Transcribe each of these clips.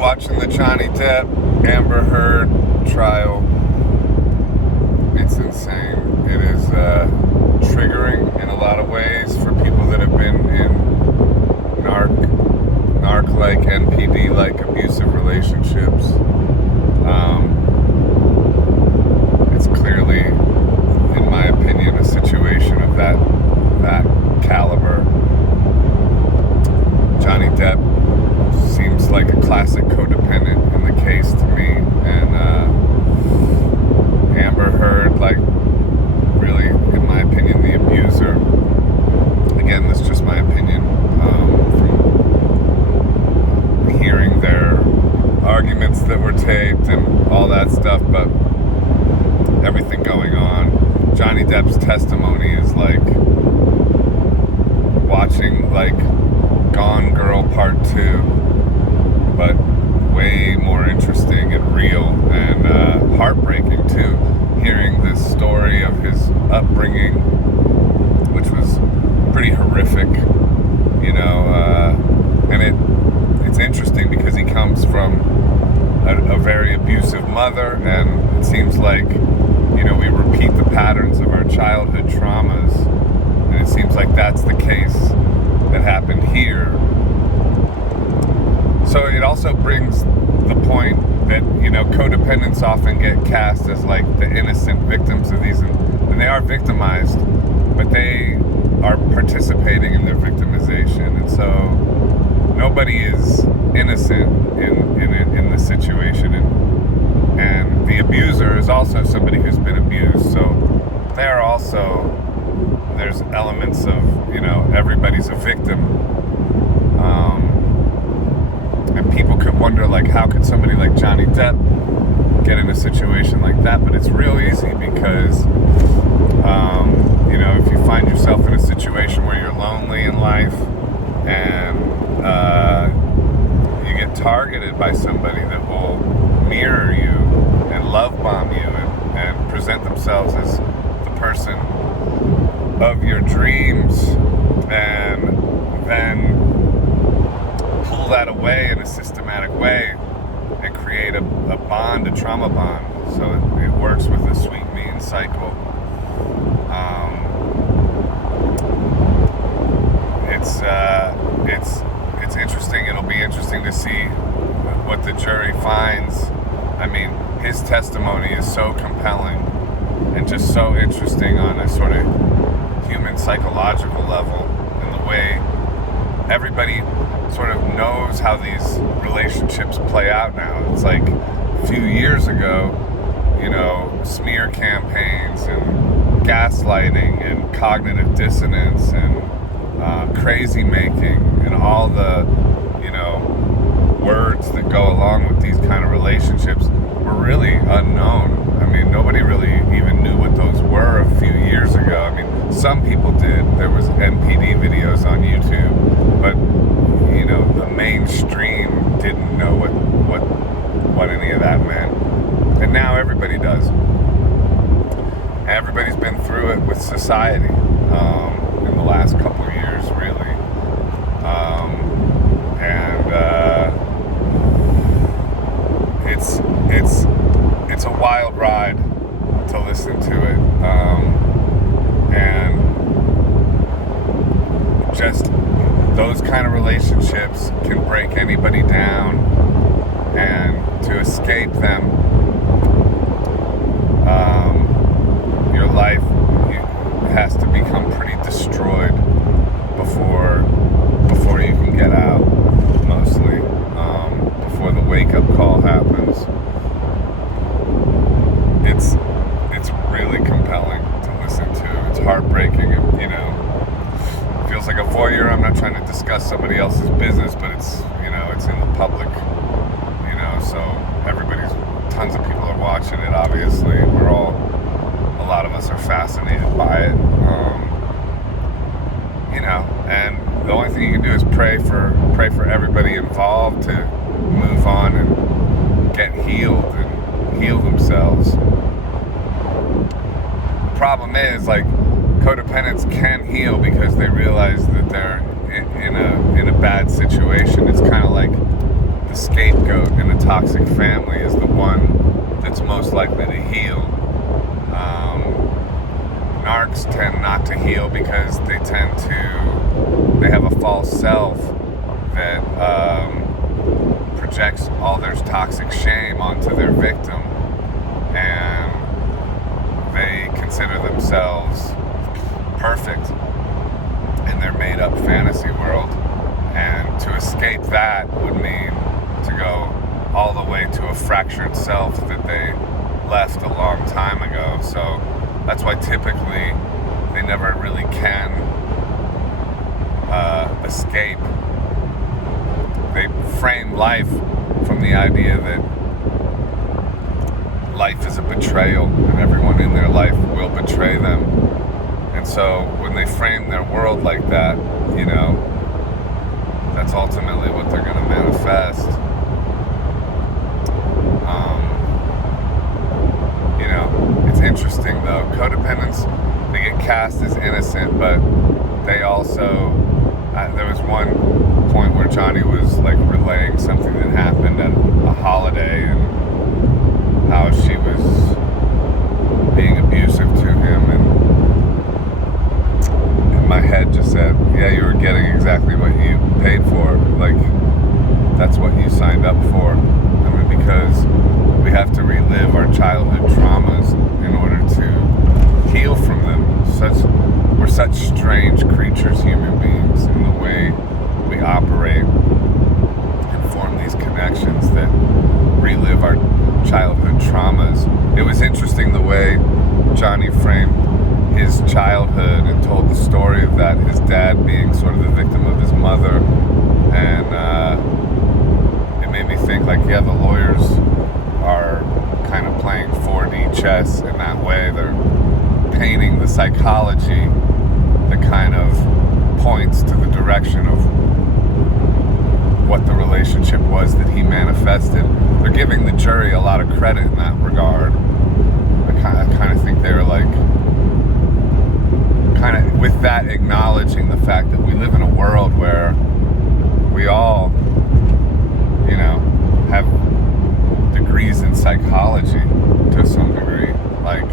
watching the Johnny Depp Amber Heard trial. It's insane. It is triggering in a lot of ways for people that have been in narc-like, NPD-like abusive relationships. It's clearly, in my opinion, a situation of that caliber. Johnny Depp seems like a classic codependent in the case to me, and Amber Heard, like, really, in my opinion, the abuser. Again, that's just my opinion from hearing their arguments that were taped and all that stuff, but everything going on. Johnny Depp's testimony is like watching, like, Gone Girl Part 2, but way more interesting and real and heartbreaking too, hearing this story of his upbringing, which was pretty horrific, you know, and it's interesting because he comes from a very abusive mother, and it seems like, you know, we repeat the patterns of our childhood traumas, and it seems like that's the case that happened here. So it also brings the point that, you know, codependents often get cast as like the innocent victims of these, and they are victimized, but they are participating in their victimization, and so nobody is innocent in this situation, and the abuser is also somebody who's been abused, so they're also, there's elements of, you know, everybody's a victim. And people could wonder, like, how could somebody like Johnny Depp get in a situation like that? But it's real easy because, you know, if you find yourself in a situation where you're lonely in life and you get targeted by somebody that will mirror you and love bomb you and present themselves as the person of your dreams, and then pull that away in a systematic way and create a bond, a trauma bond, so it works with a sweet mean cycle. It's interesting. It'll be interesting to see what the jury finds. I mean, his testimony is so compelling and just so interesting on a sort of human psychological level, and the way everybody sort of knows how these relationships play out now. It's like a few years ago, you know, smear campaigns and gaslighting and cognitive dissonance and crazy making and all the, you know, words that go along with these kind of relationships were really unknown. I mean, nobody really even knew what those were a few years ago. I mean, some people did. There was NPD videos on YouTube, but, you know, the mainstream didn't know what any of that meant. And now everybody does. Everybody's been through it with society in the last couple of years, really. It's a wild ride to listen to it, and just those kind of relationships can break anybody down, and to escape them, your life has to become pretty destroyed before you can get out, mostly, before the wake-up call happens. It's really compelling to listen to. It's heartbreaking, you know. It feels like a voyeur. I'm not trying to discuss somebody else's business, but it's, you know, it's in the public, you know, so tons of people are watching it, obviously. A lot of us are fascinated by it, you know, and the only thing you can do is pray for everybody involved to move on and get healed and heal themselves. The problem is, like, codependents can heal because they realize that they're in a bad situation. It's kind of like the scapegoat in a toxic family is the one that's most likely to heal. Narcs tend not to heal because they have a false self that projects all their toxic shame onto their victim, and they consider themselves perfect in their made-up fantasy world. And to escape that would mean to go all the way to a fractured self that they left a long time ago. So that's why typically they never really can escape. They frame life from the idea that life is a betrayal and everyone in their life will betray them. And so when they frame their world like that, you know, that's ultimately what they're going to manifest. You know, it's interesting though. Codependents, they get cast as innocent, but they also, there was one point where Johnny was like relaying something that happened at a holiday and how she was being abusive to him, and my head just said, yeah, you were getting exactly what you paid for. Like, that's what you signed up for. I mean, because we have to relive our childhood traumas in order to heal from them. We're such strange creatures, human beings, in the way we operate and form these connections that relive our childhood traumas. It was interesting the way Johnny framed his childhood and told the story of that, his dad being sort of the victim of his mother, and it made me think, like, yeah, the lawyers are kind of playing 4D chess in that way. They're painting the psychology that kind of points to the direction of what the relationship was that he manifested. They're giving the jury a lot of credit in that regard. I kind of think they're like, kind of with that acknowledging the fact that we live in a world where we all, you know, have degrees in psychology to some degree. Like,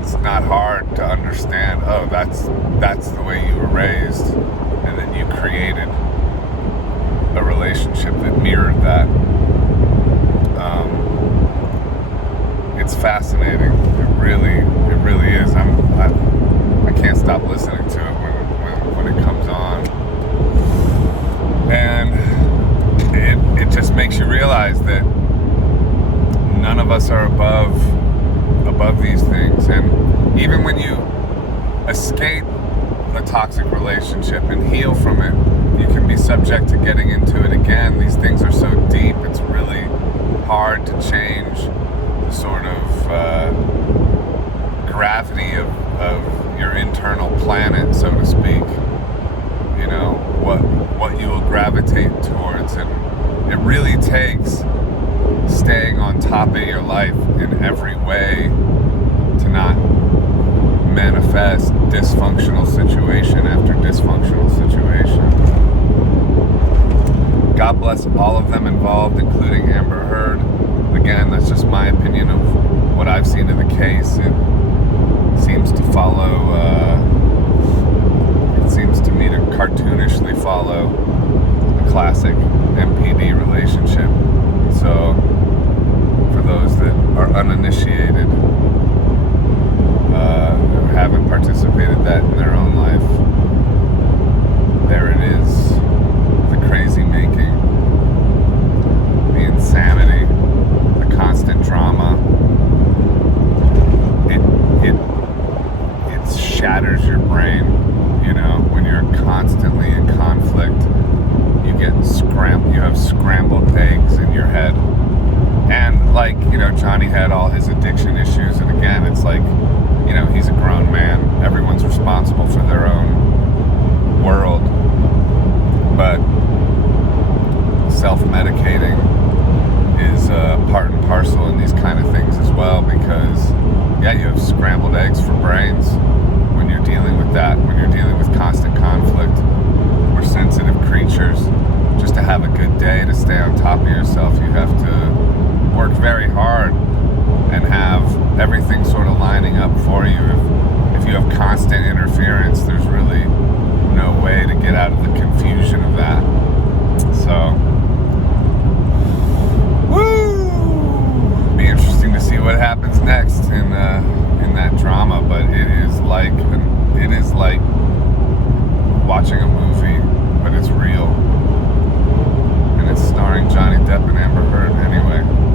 it's not hard to understand, oh, that's the way you were raised, and then you created a relationship that mirrored that. It's fascinating. It really is. I can't stop listening to it when it comes on, and it just makes you realize that none of us are above these things. And even when you escape a toxic relationship and heal from it, you can be subject to getting into it again. These things are so deep, it's really hard to change the sort of gravity of your internal planet, so to speak. You know, what you will gravitate towards. And it really takes staying on top of your life in every way to not manifest dysfunctional situation after dysfunctional situation. God bless all of them involved, including Amber Heard. Again, that's just my opinion of what I've seen in the case. It seems to follow, it seems to me to cartoonishly follow the classic NPD relationship. So, for those that are uninitiated, who haven't participated that in their own life, there it is. The crazy making, the insanity, the constant drama. It shatters your brain, you know, when you're constantly in conflict. You have scrambled eggs in your head. And like, you know, Johnny had all his addiction issues, and again, it's like, you know, he's a grown man. Everyone's responsible for their own world. But self-medicating is part and parcel in these kind of things as well, because, yeah, you have scrambled eggs for brains when you're dealing with that, when you're dealing with constant conflict. We're sensitive creatures. Just to have a good day to stay on top of yourself. You have to work very hard and have everything sort of lining up for you. If you have constant interference, there's really no way to get out of the confusion of that. So, woo! Be interesting to see what happens next in that drama. But it is like watching a movie, but it's real, and it's starring Johnny Depp and Amber Heard. Anyway.